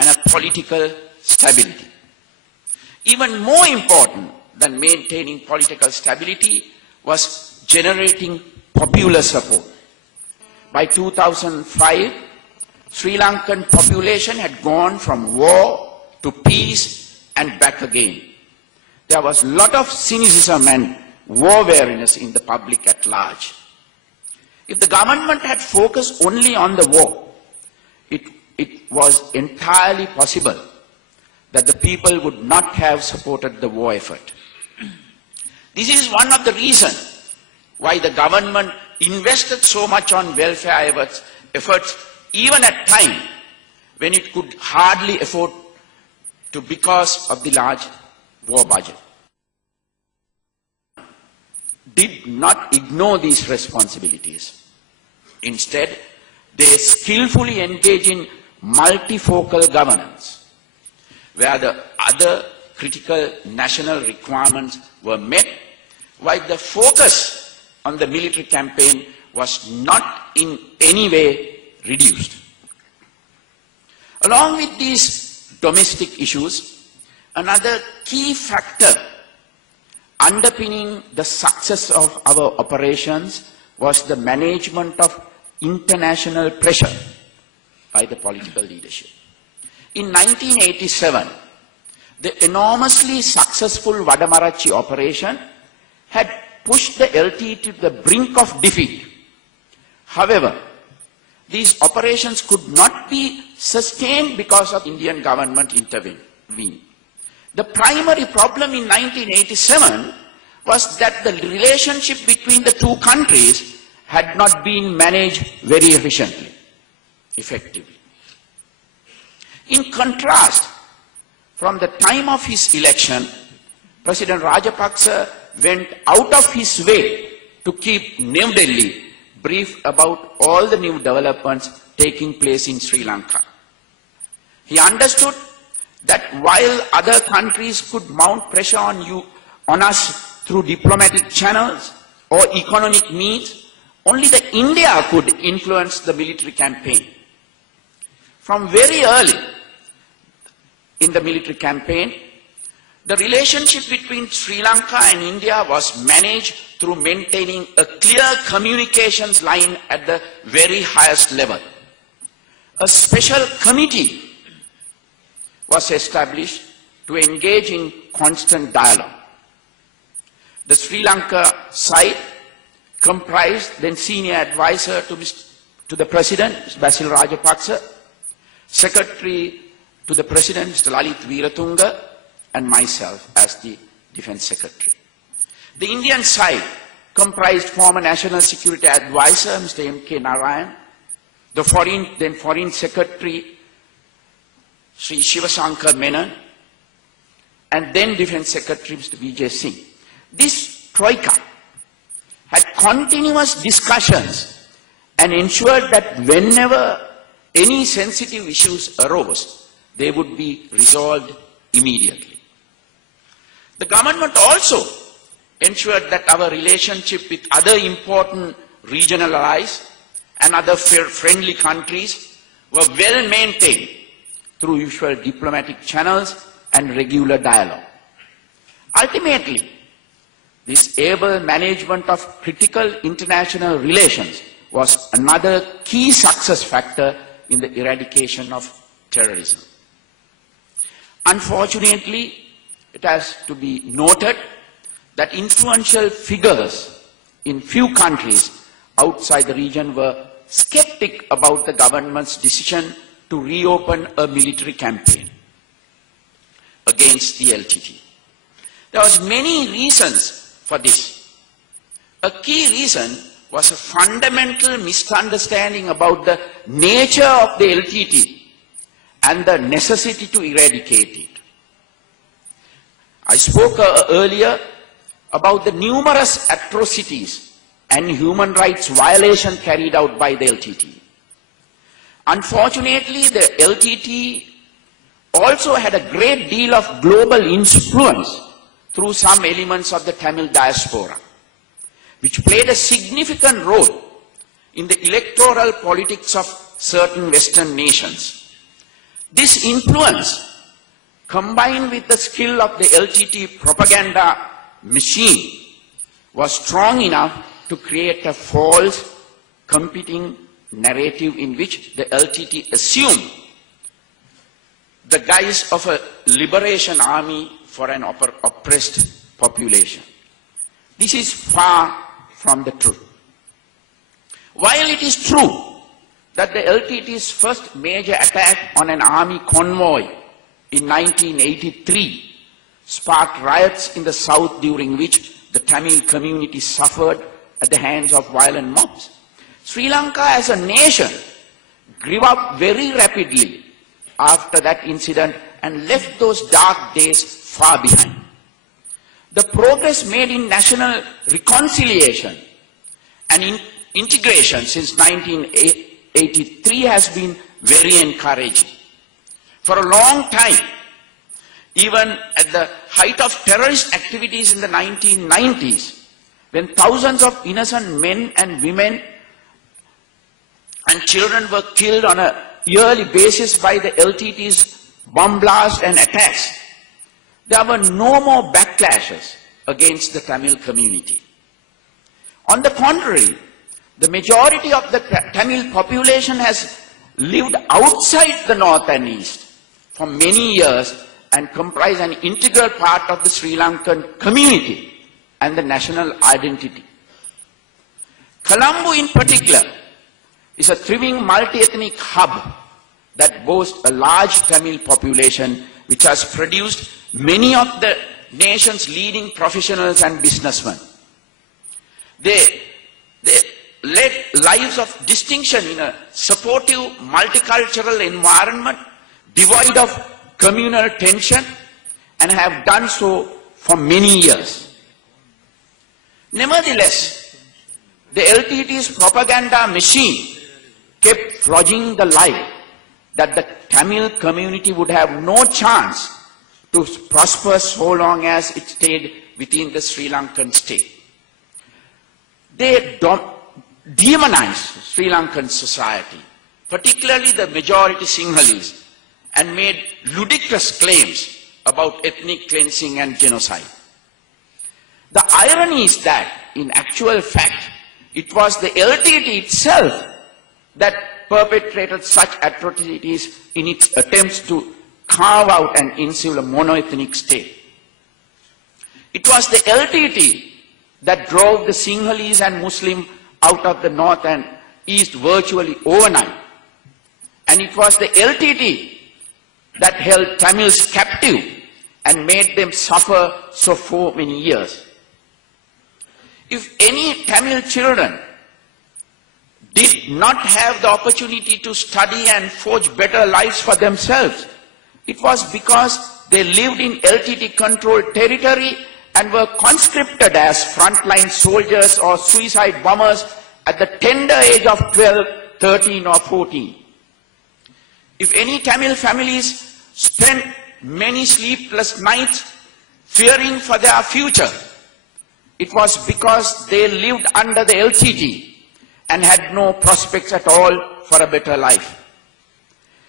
and a political stability. Even more important than maintaining political stability was generating popular support. By 2005, Sri Lankan population had gone from war to peace and back again. There was a lot of cynicism and war weariness in the public at large. If the government had focused only on the war, it was entirely possible that the people would not have supported the war effort. This is one of the reasons why the government invested so much on welfare efforts even at time when it could hardly afford to because of the large war budget. Did not ignore these responsibilities. Instead, they skillfully engage in multifocal governance, where the other critical national requirements were met, while the focus on the military campaign was not in any way reduced. Along with these domestic issues, another key factor underpinning the success of our operations was the management of international pressure by the political leadership. In 1987, the enormously successful Vadamarachi operation had pushed the LTT to the brink of defeat. However, these operations could not be sustained because of Indian government intervening. The primary problem in 1987 was that the relationship between the two countries had not been managed very effectively. In contrast, from the time of his election, President Rajapaksa went out of his way to keep New Delhi briefed about all the new developments taking place in Sri Lanka. He understood that while other countries could mount pressure on us through diplomatic channels or economic means, only India could influence the military campaign. From very early in the military campaign, the relationship between Sri Lanka and India was managed through maintaining a clear communications line at the very highest level. A special committee was established to engage in constant dialogue. The Sri Lanka side comprised then senior advisor to the President, Mr. Basil Rajapaksa, Secretary to the President, Mr. Lalit Veeratunga, and myself as the Defense Secretary. The Indian side comprised former National Security Advisor, Mr. M.K. Narayan, the Foreign Secretary, Sri Shivasankar Menon, and then Defense Secretary, Mr. Vijay Singh. This troika had continuous discussions and ensured that whenever any sensitive issues arose, they would be resolved immediately. The government also ensured that our relationship with other important regional allies and other friendly countries were well maintained through usual diplomatic channels and regular dialogue. Ultimately, this able management of critical international relations was another key success factor in the eradication of terrorism. Unfortunately, it has to be noted that influential figures in few countries outside the region were skeptic about the government's decision to reopen a military campaign against the LTT. There was many reasons for this. A key reason was a fundamental misunderstanding about the nature of the LTT and the necessity to eradicate it. I spoke earlier about the numerous atrocities and human rights violations carried out by the LTT. Unfortunately, the LTT also had a great deal of global influence through some elements of the Tamil diaspora, which played a significant role in the electoral politics of certain Western nations. This influence, combined with the skill of the LTT propaganda machine, was strong enough to create a false competing narrative in which the LTT assumed the guise of a liberation army for an oppressed population. This is far from the truth. While it is true that the LTT's first major attack on an army convoy in 1983 sparked riots in the south, during which the Tamil community suffered at the hands of violent mobs, Sri Lanka as a nation grew up very rapidly after that incident and left those dark days far behind. The progress made in national reconciliation and integration since 1983 has been very encouraging. For a long time, even at the height of terrorist activities in the 1990s, when thousands of innocent men and women and children were killed on a yearly basis by the LTT's bomb blast and attacks, there were no more backlashes against the Tamil community. On the contrary, the majority of the Tamil population has lived outside the north and east for many years and comprise an integral part of the Sri Lankan community and the national identity. Colombo in particular is a thriving multi-ethnic hub that boasts a large Tamil population which has produced many of the nation's leading professionals and businessmen. They led lives of distinction in a supportive multicultural environment devoid of communal tension and have done so for many years. Nevertheless, the LTT's propaganda machine kept flogging the lie that the Tamil community would have no chance to prosper so long as it stayed within the Sri Lankan state. They demonized Sri Lankan society, particularly the majority Sinhalese, and made ludicrous claims about ethnic cleansing and genocide. The irony is that, in actual fact, it was the LTT itself that perpetrated such atrocities in its attempts to carve out an insular monoethnic state. It was the LTT that drove the Sinhalese and Muslim out of the north and east virtually overnight. And it was the LTT that held Tamils captive and made them suffer so for many years. If any Tamil children did not have the opportunity to study and forge better lives for themselves, it was because they lived in LTT-controlled territory and were conscripted as frontline soldiers or suicide bombers at the tender age of 12, 13 or 14. If any Tamil families spent many sleepless nights fearing for their future, it was because they lived under the LTT and had no prospects at all for a better life.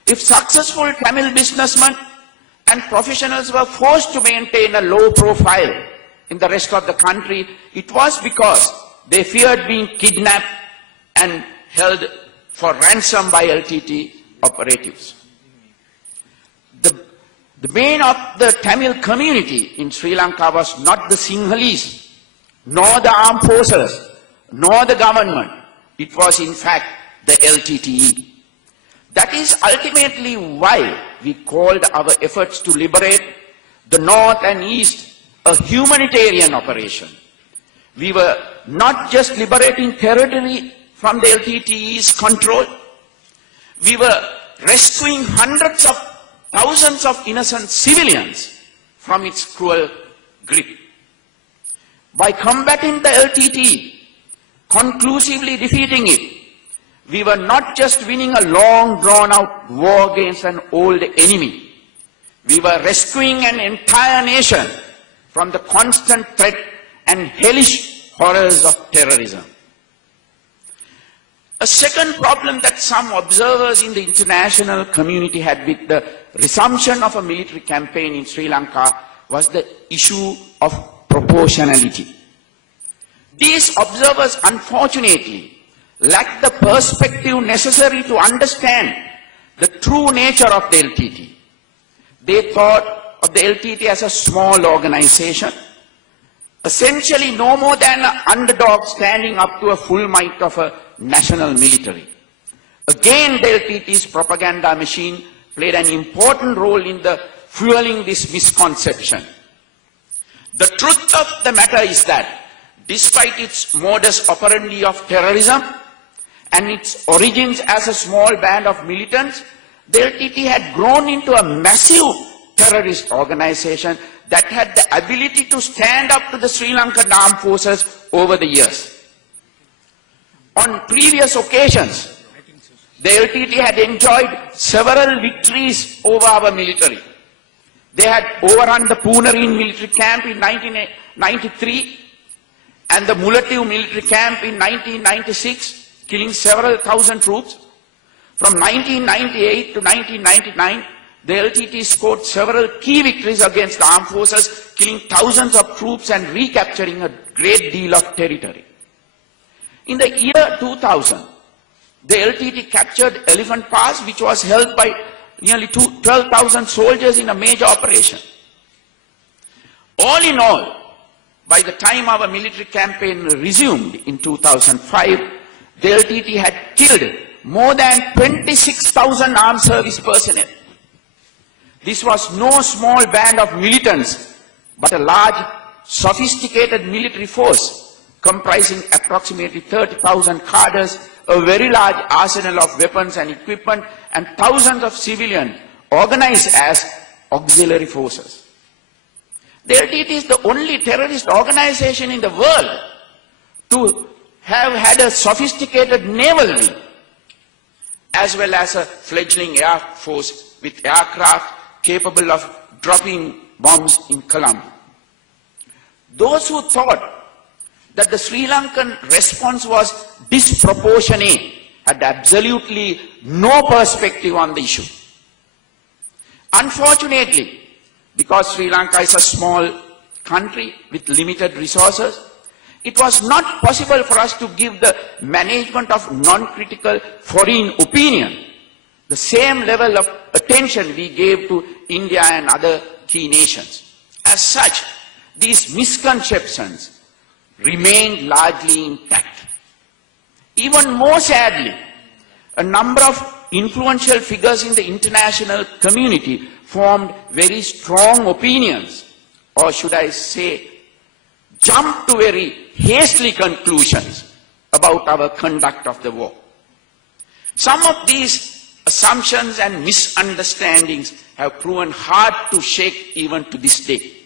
If successful Tamil businessmen and professionals were forced to maintain a low profile in the rest of the country, it was because they feared being kidnapped and held for ransom by LTT operatives. The bane of the Tamil community in Sri Lanka was not the Sinhalese, nor the armed forces, nor the government. It was in fact the LTTE. That is ultimately why we called our efforts to liberate the north and east a humanitarian operation. We were not just liberating territory from the LTTE's control, we were rescuing hundreds of thousands of innocent civilians from its cruel grip. By combating the LTTE, conclusively defeating it, we were not just winning a long drawn-out war against an old enemy. We were rescuing an entire nation from the constant threat and hellish horrors of terrorism. A second problem that some observers in the international community had with the resumption of a military campaign in Sri Lanka was the issue of proportionality. These observers, unfortunately, lacked the perspective necessary to understand the true nature of the LTT. They thought of the LTT as a small organization, essentially no more than an underdog standing up to a full might of a national military. Again, the LTT's propaganda machine played an important role in fueling this misconception. The truth of the matter is that, despite its modus operandi of terrorism and its origins as a small band of militants, the LTT had grown into a massive terrorist organization that had the ability to stand up to the Sri Lankan armed forces over the years. On previous occasions, the LTT had enjoyed several victories over our military. They had overrun the Poonareen military camp in 1993 and the Mullaitivu military camp in 1996, killing several thousand troops. From 1998 to 1999, the LTT scored several key victories against the armed forces, killing thousands of troops and recapturing a great deal of territory. In the year 2000, the LTT captured Elephant Pass, which was held by nearly 12,000 soldiers in a major operation. All in all, by the time our military campaign resumed in 2005, the LTT had killed more than 26,000 armed service personnel. This was no small band of militants, but a large, sophisticated military force comprising approximately 30,000 cadres, a very large arsenal of weapons and equipment, and thousands of civilians organized as auxiliary forces. The LTT is the only terrorist organization in the world to have had a sophisticated naval wing, as well as a fledgling air force with aircraft capable of dropping bombs in Colombo. Those who thought that the Sri Lankan response was disproportionate had absolutely no perspective on the issue. Unfortunately, because Sri Lanka is a small country with limited resources, it was not possible for us to give the management of non-critical foreign opinion the same level of attention we gave to India and other key nations. As such, these misconceptions remained largely intact. Even more sadly, a number of influential figures in the international community formed very strong opinions, or should I say, jumped to very hasty conclusions about our conduct of the war. Some of these assumptions and misunderstandings have proven hard to shake even to this day.